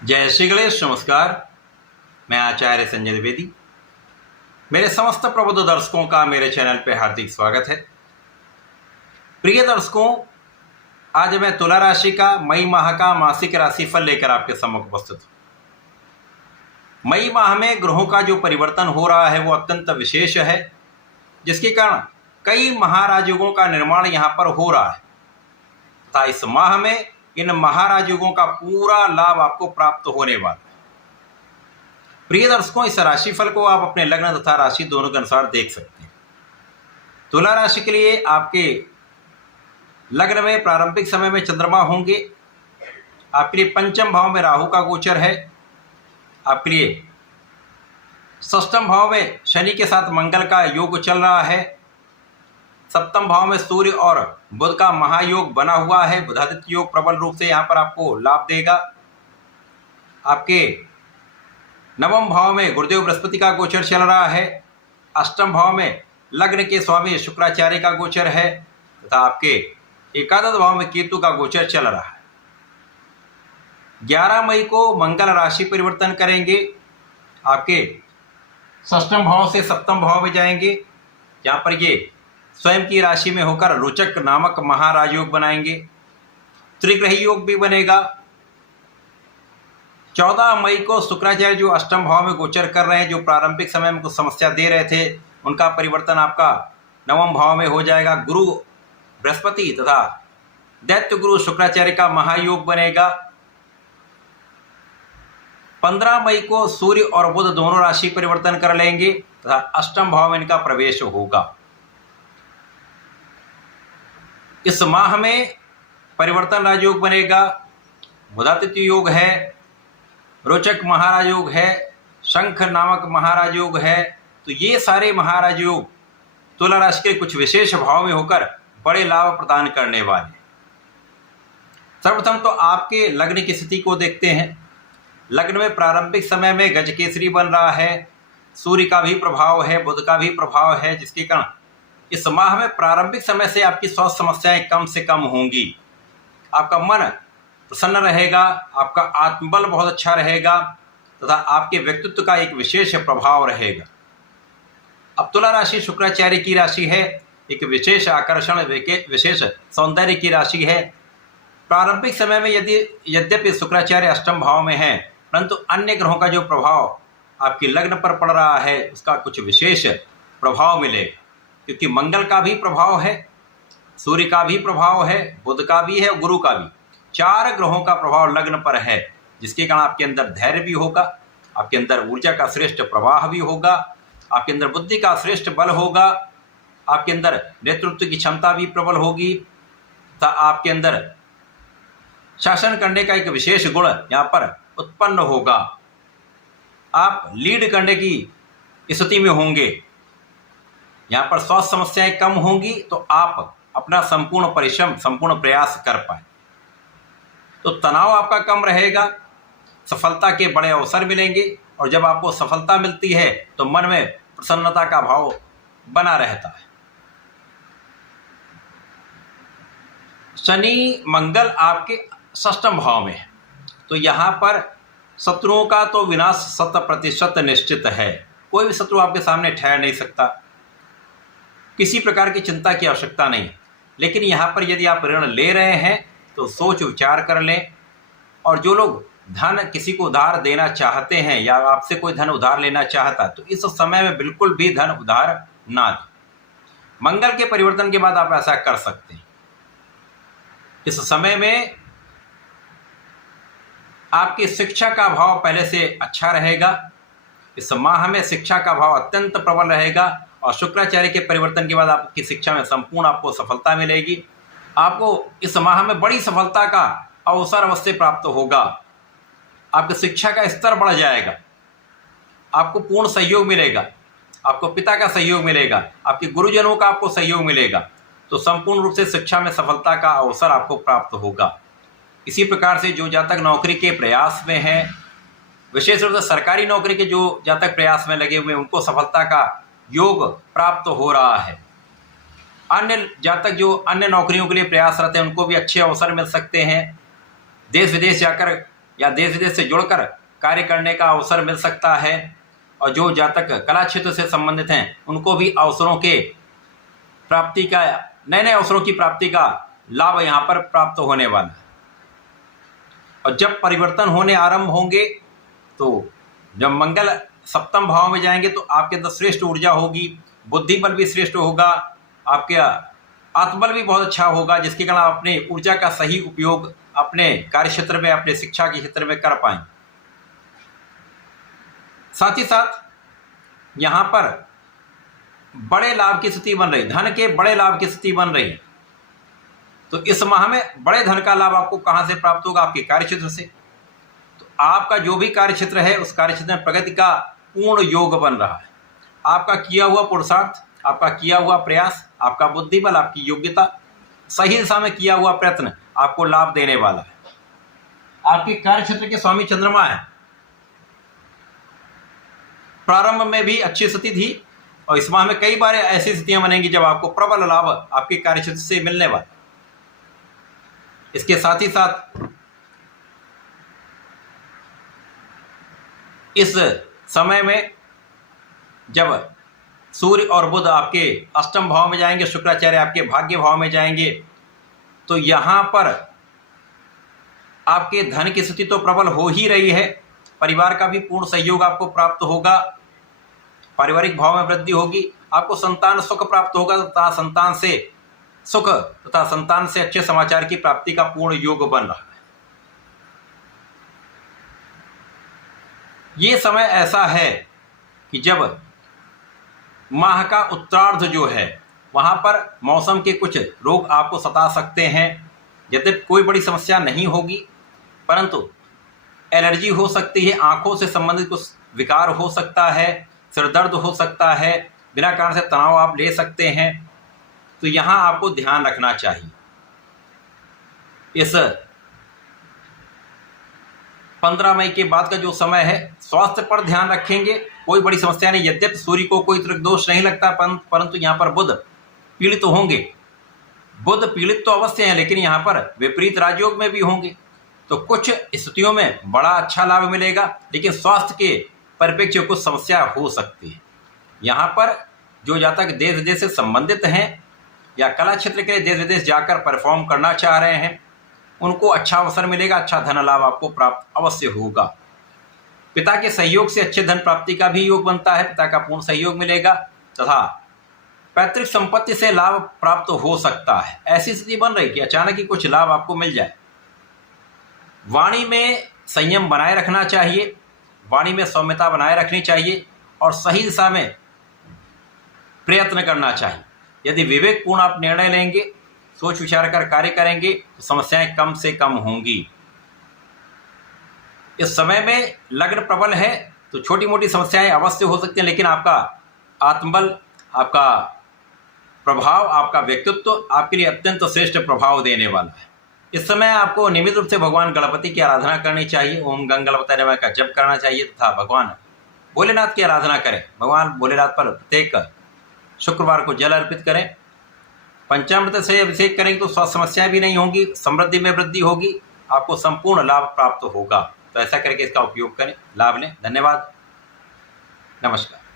जय श्री गणेश। नमस्कार। मैं आचार्य संजय द्विवेदी। मेरे समस्त प्रबुद्ध दर्शकों का मेरे चैनल पे हार्दिक स्वागत है। प्रिय दर्शकों, आज मैं तुला राशि का मई माह का मासिक राशिफल लेकर आपके सम्मुख उपस्थित हूँ। मई माह में ग्रहों का जो परिवर्तन हो रहा है वो अत्यंत विशेष है, जिसके कारण कई महाराजयोगों का निर्माण यहाँ पर हो रहा है तथा इस माह में इन महाराजयोगों का पूरा लाभ आपको प्राप्त होने वाला है। प्रिय दर्शकों, इस राशिफल को आप अपने लग्न तथा राशि दोनों के अनुसार देख सकते हैं। तुला राशि के लिए आपके लग्न में प्रारंभिक समय में चंद्रमा होंगे। आपके लिए पंचम भाव में राहु का गोचर है। आपके लिए षष्ठम भाव में शनि के साथ मंगल का योग चल रहा है। सप्तम भाव में सूर्य और बुध का महायोग बना हुआ है। बुधादित्य योग प्रबल रूप से यहाँ पर आपको लाभ देगा। आपके नवम भाव में गुरुदेव बृहस्पति का गोचर चल रहा है। अष्टम भाव में लग्न के स्वामी शुक्राचार्य का गोचर है तथा आपके एकादश भाव में केतु का गोचर चल रहा है। 11 मई को मंगल राशि परिवर्तन करेंगे। आपके षष्ठम भाव से सप्तम भाव में जाएंगे, जहाँ पर ये स्वयं की राशि में होकर रोचक नामक महाराजयोग बनाएंगे। त्रिग्रही योग भी बनेगा। 14 मई को शुक्राचार्य जो अष्टम भाव में गोचर कर रहे हैं, जो प्रारंभिक समय में कुछ समस्या दे रहे थे, उनका परिवर्तन आपका नवम भाव में हो जाएगा। गुरु बृहस्पति तथा दैत्य गुरु शुक्राचार्य का महायोग बनेगा। 15 मई को सूर्य और बुध दोनों राशि परिवर्तन कर लेंगे तथा अष्टम भाव में इनका प्रवेश होगा। इस माह में परिवर्तन राजयोग बनेगा। बुधादित्य योग है, रोचक महाराज योग है, शंख नामक महाराज योग है। तो ये सारे महाराज योग तुला राशि के कुछ विशेष भाव में होकर बड़े लाभ प्रदान करने वाले। सर्वप्रथम तो आपके लग्न की स्थिति को देखते हैं। लग्न में प्रारंभिक समय में गजकेसरी बन रहा है। सूर्य का भी प्रभाव है, बुध का भी प्रभाव है, जिसके कारण इस माह में प्रारंभिक समय से आपकी स्वास्थ्य समस्याएं कम से कम होंगी। आपका मन प्रसन्न रहेगा, आपका आत्मबल बहुत अच्छा रहेगा तथा आपके व्यक्तित्व का एक विशेष प्रभाव रहेगा। अब तुला राशि शुक्राचार्य की राशि है, एक विशेष आकर्षण, विशेष सौंदर्य की राशि है। प्रारंभिक समय में यद्यपि शुक्राचार्य अष्टम भाव में है, परंतु अन्य ग्रहों का जो प्रभाव आपके लग्न पर पड़ रहा है उसका कुछ विशेष प्रभाव मिलेगा, क्योंकि मंगल का भी प्रभाव है, सूर्य का भी प्रभाव है, बुध का भी है और गुरु का भी। 4 ग्रहों का प्रभाव लग्न पर है, जिसके कारण आपके अंदर धैर्य भी होगा, आपके अंदर ऊर्जा का श्रेष्ठ प्रवाह भी होगा, आपके अंदर बुद्धि का श्रेष्ठ बल होगा, आपके अंदर नेतृत्व की क्षमता भी प्रबल होगी तथा आपके अंदर शासन करने का एक विशेष गुण यहाँ पर उत्पन्न होगा। आप लीड करने की स्थिति में होंगे। यहाँ पर स्वास्थ्य समस्याएं कम होंगी तो आप अपना संपूर्ण परिश्रम, संपूर्ण प्रयास कर पाए। तो तनाव आपका कम रहेगा, सफलता के बड़े अवसर मिलेंगे और जब आपको सफलता मिलती है तो मन में प्रसन्नता का भाव बना रहता है। शनि मंगल आपके षष्ठम भाव में है, तो यहाँ पर शत्रुओं का तो विनाश 100% निश्चित है। कोई भी शत्रु आपके सामने ठहर नहीं सकता, किसी प्रकार की चिंता की आवश्यकता नहीं। लेकिन यहाँ पर यदि आप ऋण ले रहे हैं तो सोच विचार कर लें, और जो लोग धन किसी को उधार देना चाहते हैं या आपसे कोई धन उधार लेना चाहता है तो इस समय में बिल्कुल भी धन उधार ना दें। मंगल के परिवर्तन के बाद आप ऐसा कर सकते हैं। इस समय में आपकी शिक्षा का भाव पहले से अच्छा रहेगा। इस माह में शिक्षा का भाव अत्यंत प्रबल रहेगा और शुक्राचार्य के परिवर्तन के बाद आपकी शिक्षा में संपूर्ण आपको सफलता मिलेगी। आपको इस माह में बड़ी सफलता का अवसर अवश्य प्राप्त होगा। आपकी शिक्षा का स्तर बढ़ जाएगा, आपको पूर्ण सहयोग मिलेगा, आपको पिता का सहयोग मिलेगा, आपके गुरुजनों का आपको सहयोग मिलेगा। तो संपूर्ण रूप से शिक्षा में सफलता का अवसर आपको प्राप्त होगा। इसी प्रकार से जो जातक नौकरी के प्रयास में हैं, विशेष रूप से सरकारी नौकरी के जो जातक प्रयास में लगे हुए हैं, उनको सफलता का योग प्राप्त हो रहा है। अन्य जातक जो अन्य नौकरियों के लिए प्रयासरत हैं, उनको भी अच्छे अवसर मिल सकते हैं। देश विदेश जाकर या देश विदेश से जुड़कर कार्य करने का अवसर मिल सकता है। और जो जातक कला क्षेत्र से संबंधित हैं उनको भी अवसरों के प्राप्ति का, नए नए अवसरों की प्राप्ति का लाभ यहाँ पर प्राप्त होने वाला है। और जब परिवर्तन होने आरंभ होंगे तो जब मंगल सप्तम भाव में जाएंगे तो आपके अंदर श्रेष्ठ ऊर्जा होगी, बुद्धि बल भी श्रेष्ठ होगा, आपके आत्मबल भी बहुत अच्छा होगा, जिसके कारण आप अपनी ऊर्जा का सही उपयोग अपने कार्य क्षेत्र में, अपने शिक्षा के क्षेत्र में कर पाएंगे। साथ ही साथ यहाँ पर बड़े लाभ की स्थिति बन रही, धन के बड़े लाभ की स्थिति बन रही है। तो इस माह में बड़े धन का लाभ आपको कहाँ से प्राप्त होगा? आपके कार्य क्षेत्र से। तो आपका जो भी कार्य क्षेत्र है उस कार्य क्षेत्र में प्रगति का पूर्ण योग बन रहा है। आपका किया हुआ पुरुषार्थ, आपका किया हुआ प्रयास, आपका बुद्धि बल, आपकी योग्यता, सही दिशा में किया हुआ प्रयत्न आपको लाभ देने वाला है। आपके कार्य क्षेत्र के स्वामी चंद्रमा है। प्रारंभ में भी अच्छी स्थिति थी और इस माह में कई बार ऐसी स्थितियां बनेंगी जब आपको प्रबल लाभ आपके कार्य क्षेत्र से मिलने वाला। इसके साथ ही साथ इस समय में जब सूर्य और बुध आपके अष्टम भाव में जाएंगे, शुक्राचार्य आपके भाग्य भाव में जाएंगे, तो यहाँ पर आपके धन की स्थिति तो प्रबल हो ही रही है। परिवार का भी पूर्ण सहयोग आपको प्राप्त होगा, पारिवारिक भाव में वृद्धि होगी, आपको संतान सुख प्राप्त होगा तथा संतान से सुख तथा संतान से अच्छे समाचार की प्राप्ति का पूर्ण योग बन रहा है। ये समय ऐसा है कि जब माह का उत्तरार्ध जो है वहां पर मौसम के कुछ रोग आपको सता सकते हैं। यद्यपि कोई बड़ी समस्या नहीं होगी, परंतु एलर्जी हो सकती है, आंखों से संबंधित कुछ विकार हो सकता है, सिर दर्द हो सकता है, बिना कारण से तनाव आप ले सकते हैं। तो यहाँ आपको ध्यान रखना चाहिए। इस 15 मई के बाद का जो समय है स्वास्थ्य पर ध्यान रखेंगे, कोई बड़ी समस्या नहीं। यद्यपि सूर्य को कोई त्रिक दोष नहीं लगता, परंतु यहाँ पर बुध पीड़ित होंगे। बुध पीड़ित तो अवश्य हैं, लेकिन यहाँ पर विपरीत राजयोग में भी होंगे। तो कुछ स्थितियों में बड़ा अच्छा लाभ मिलेगा, लेकिन स्वास्थ्य के परिप्रेक्ष्य कुछ समस्या हो सकती है। यहाँ पर जो जातक देश विदेश से संबंधित हैं या कला क्षेत्र के लिए देश विदेश जाकर परफॉर्म करना चाह रहे हैं, उनको अच्छा अवसर मिलेगा, अच्छा धन लाभ आपको प्राप्त अवश्य होगा। पिता के सहयोग से अच्छे धन प्राप्ति का भी योग बनता है, पिता का पूर्ण सहयोग मिलेगा तथा पैतृक संपत्ति से लाभ प्राप्त हो सकता है। ऐसी स्थिति बन रही कि अचानक ही कुछ लाभ आपको मिल जाए। वाणी में संयम बनाए रखना चाहिए, वाणी में सौम्यता बनाए रखनी चाहिए और सही दिशा में प्रयत्न करना चाहिए। यदि विवेकपूर्ण आप निर्णय लेंगे, सोच विचार कर कार्य करेंगे तो समस्याएं कम से कम होंगी। इस समय में लग्न प्रबल है तो छोटी मोटी समस्याएं अवश्य हो सकती हैं, लेकिन आपका आत्मबल, आपका प्रभाव, आपका व्यक्तित्व आपके लिए अत्यंत श्रेष्ठ प्रभाव देने वाला है। इस समय आपको नियमित रूप से भगवान गणपति की आराधना करनी चाहिए। ओम गंग गणपतये नमः का जप करना चाहिए तथा भगवान भोलेनाथ की आराधना करें। भगवान भोलेनाथ पर प्रत्येक शुक्रवार को जल अर्पित करें। पंचामृत से अभिषेक करेंगे तो स्वास्थ्य समस्याएं भी नहीं होंगी, समृद्धि में वृद्धि होगी, आपको संपूर्ण लाभ प्राप्त होगा। तो ऐसा करके इसका उपयोग करें, लाभ लें। धन्यवाद, नमस्कार।